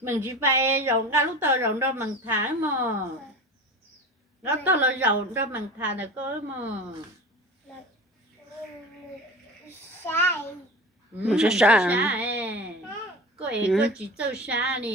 mình chỉ phải rộng ra lúc tao rộng ra bằng tháng mà nó tao là rộng ra bằng tháng là có mà mình sẽ xa có ấy có chỉ trâu xa nè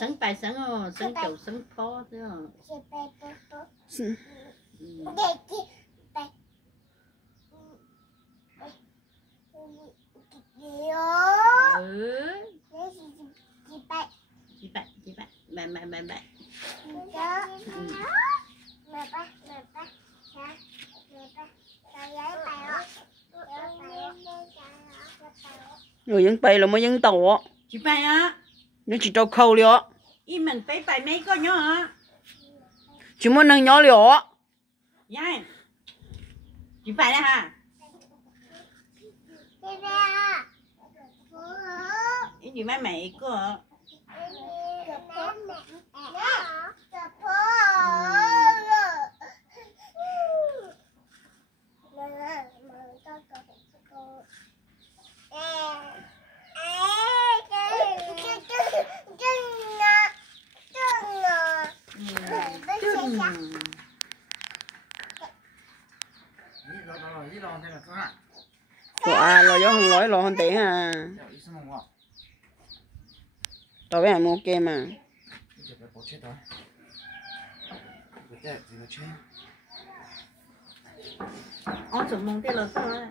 sống bài sống sống chậu sống phó thế à chị bạn người dân bay là mới dân tàu á chị bay á nó chỉ trâu khâu liền á im mình bay bay mấy con nhỏ hả chỉ muốn nâng nhỏ liền á dạ chị bay đó ha cái gì mấy mẹ cơ à lo gió không lỗi lo không tiền à tao biết là mua kem mà ông chụp mông cái là sao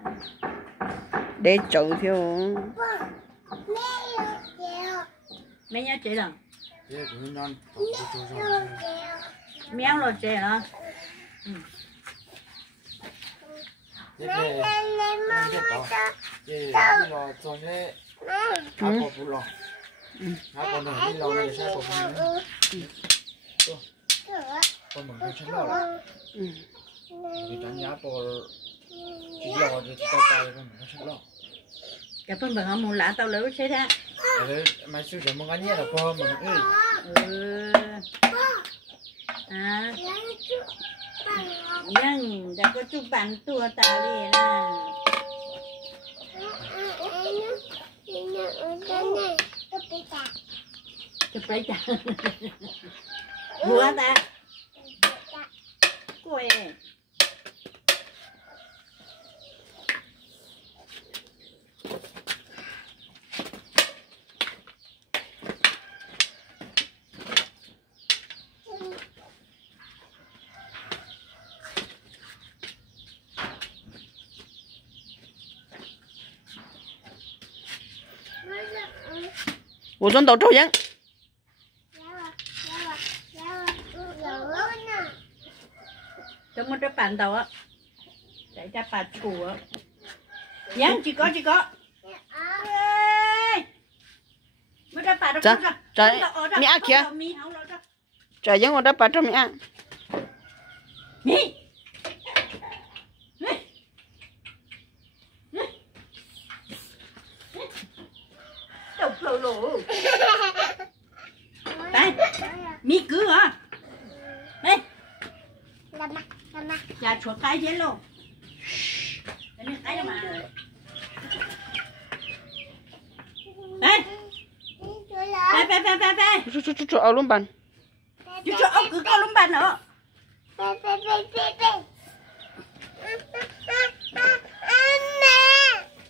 để chữ theo mấy nhá chị rồi méo rồi chị hả cái phần bằng một lá tao lấy chết á mà sư để mong anh nhé là po mình ơi à nhưng đã có chụp bản tua ta đi nè chụp lấy chả bữa ta quê我准到抽烟。cho một cái bàn đầu á, để cho bà chủ á, nhá chỉ có, một cái bàn đầu trời, mẹ kìa, trời giống một cái bàn trong mẹ, mẹ, đâu lâu lù, đây, mẹ cứ hả, đây. Dạ chuột cái dễ luôn. Cái đó mà. Đây. Đây. Chú ao luôn bàn. Chú ông cứ cao luôn bàn nữa.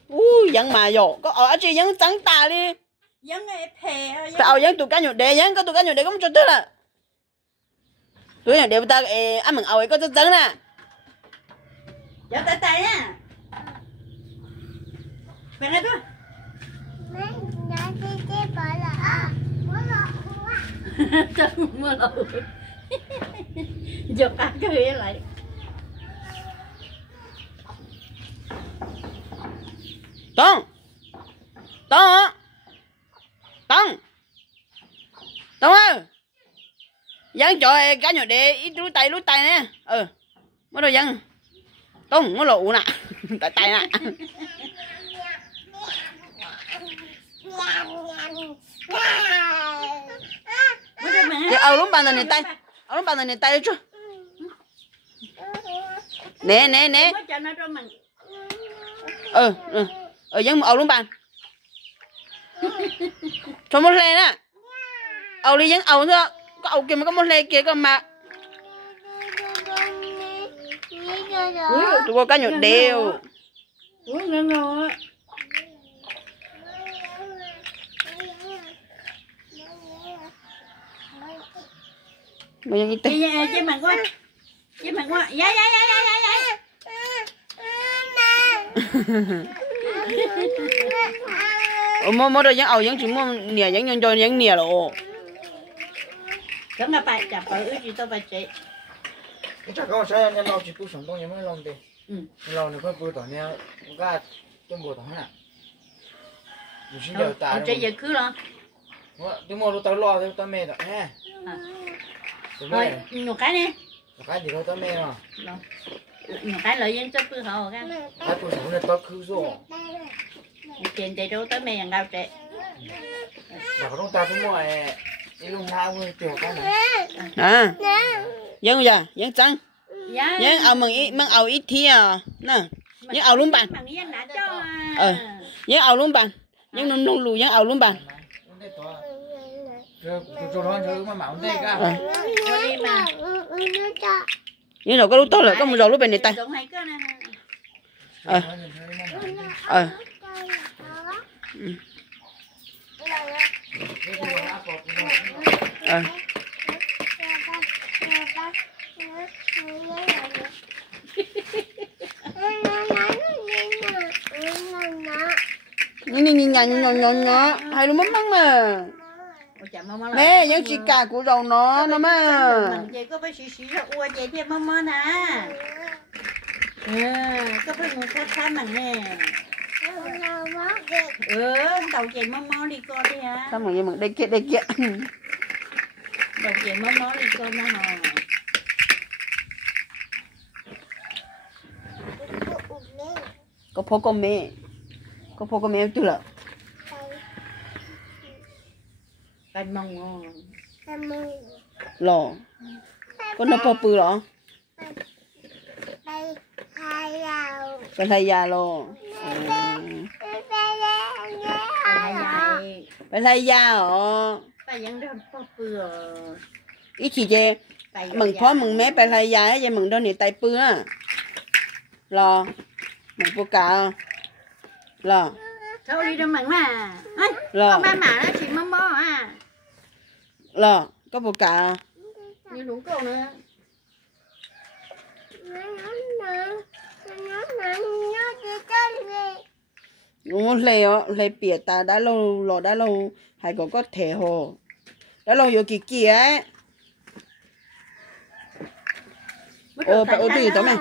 Ui, vẫn mà rồi, có ở chị vẫn trắng tà đi. Vẫn nghe phè. Tao vẫn tụi cá nhột đề, vẫn có tụi cá nhột đề cũng cho tức là. Tụi này đều ta ăn mừng ảo ấy có rất trắng nè. Giấu tay tay nha. Về đây thôi. Mưa lụ. Giật ăn cái gì lại. Tông. Tông hả? Tông. Tông ơi. Dân cho cá nhỏ để ít lúi tay nè. Mới đâu dân. Tông, mới lộ nè. Tại tay nè. Đúng bàn này tay. Đúng bàn này tay chứ. Nè. vẫn ầu luôn bạn cho một lê nè ầu đi vẫn ầu thôi có ầu kia mà có một lê kia cơ mà tụi con cá nhột đều bây giờ tí chứ mà qua dạ mua rồi vẫn ầu vẫn chỉ mua nè vẫn nhân cho vẫn nè rồi咁啊拜就拜嗰住都拜姐。chắc có sẽ nên lo chỉ bút sống đông mới lo đi Ừ. lo nó phải bút tỏi nha ga trong bút tỏi nè mình xin điều tài Chị giờ cứ lo. tôi mua tỏi lo thì tỏi mè rồi ha Rồi, nhiều cái đi. cái gì đâu tỏi mè mà Nhiều cái lợi dân cho cứ họ cái. cái bút sống này tỏi khứ rồi Tiền để đâu tới mày ăn gạo trẻ. là có ta cũng mua đi luôn hai mươi triệu cái này à vẫn giờ vẫn trắng Dạ. vẫn ầu mừng ầu ít thi à nè vẫn ầu luôn bạn Bằng yên đã cho. vẫn ầu luôn bạn vẫn nung lù vẫn ầu luôn bạn rồi thôi rồi mà mạo đây cả Rồi đi mà. nhưng rồi có lúc to là có một rồi lúc bên này tay Đúng hay cơ nè. nhìn nhỏ hay luôn mắm mà mẹ vẫn chỉ cả của rau nó mà Mình chỉ có phải xí rồi ua vậy thêm mama nè. Có phải một cái mặn nè. Đầu chị mama đi con đi hả? sao mà vậy mà đây kia Đầu chị mama đi con nó hả? có phố con mẹ chưa là Bánh mông ngon. lò con nó bự lò con thay già lò phải thay già hả Bà vẫn đang bò bừa. ít chỉ chê mừng phó mừng mẹ phải thay già ấy vậy mừng đâu nè tay bự á lò mừng bò cả lò Thôi đi đâu mặn mà. Lò. Con ba mà nó chỉ mắm mó à. lò có bò cả Như đúng câu nữa. đúng lê bịa ta đã lâu hay có thể hồ đã lâu rồi kì ấy ô phải ô tùy tao mày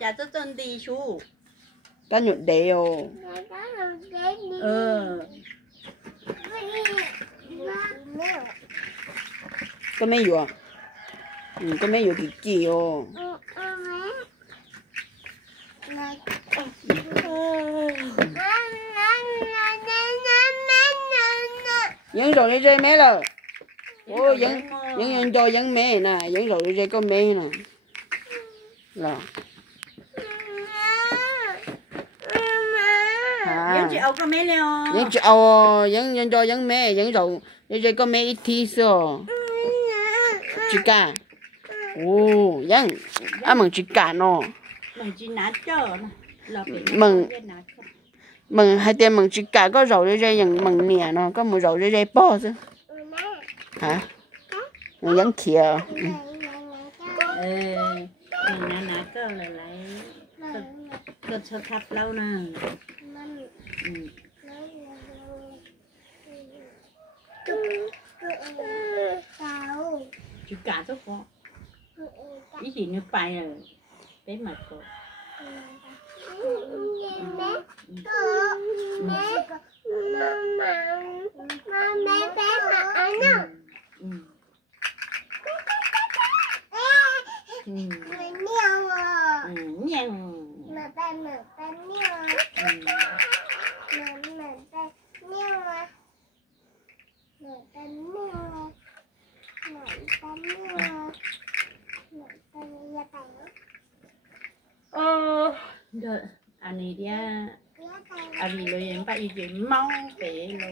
Chả tôi tên đi chú. cá nhột đều có mấy vừa có mấy vừa kì ô vẫn rồi đi rơi mẹ rồi ôi vẫn cho vẫn mẹ nè vẫn rồi đi rơi có mẹ nè là Vẫn chị âu có mấy leo. vẫn cho vẫn cho vẫn mẹ vẫn rồi đi rơi có mẹ ít thi sao chị cả ô vẫn mừng chị cả nó Mình chỉ nát cho. mừng hai tiền mừng chỉ cả có rau để dành mừng nè nó có một rau để dành bò chứ hả mừng vẫn kia Mình nát cho lại lại cơ cho thắp lâu nè. Chỉ cả cho con. Ý gì nữa bay rồi. Bé mặt cô. Rồi, anh đi à vì lo em phải gì mau về lo